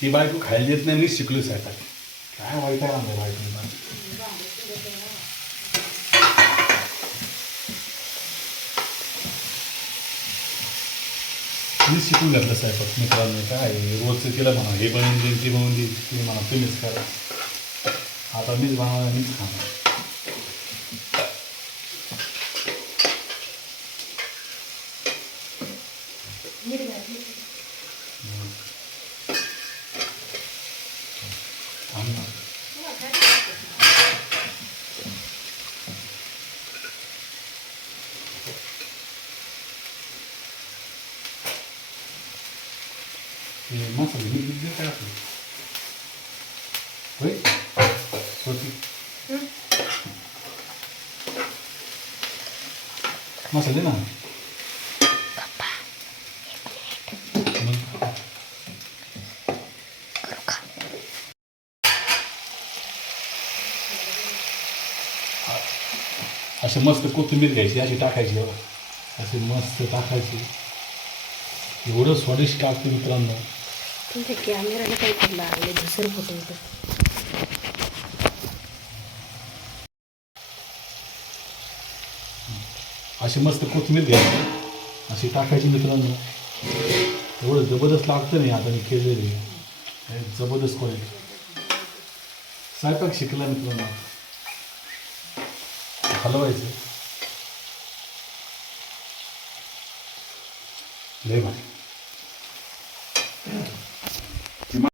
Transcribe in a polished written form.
ती बायको खायला देत नाही, मी शिकलो स्वयंपाक. काय वाईट आहे आमच्या बायकोला. मी शिकून घेतलं स्वयंपाक मित्रांनो. काय रोजचं केलं म्हणा, हे बनवून देईन ती बनवून देईन, ती म्हणा तुम्हीच करा. आता मीच बनवणार, मीच खाणार. मसाले मी किती काय असं होय होती मसाले ना असे मस्त कोथिंबीर घ्यायची, अशी टाकायची बघा, असे मस्त टाकायची. एवढं स्वादिष्ट लागतं मित्रांनो. तुमच्या कॅमेराने काही लागले दुसरं फोटो होतं. अशी मस्त कोथिंबीर घ्यायची, अशी टाकायची मित्रांनो. एवढं जबरदस्त लागतं नाही. आता मी केलेली जबरदस्त क्वालिटी. स्वयंपाक शिकला मित्रांनो. हलवायचं लय भारी.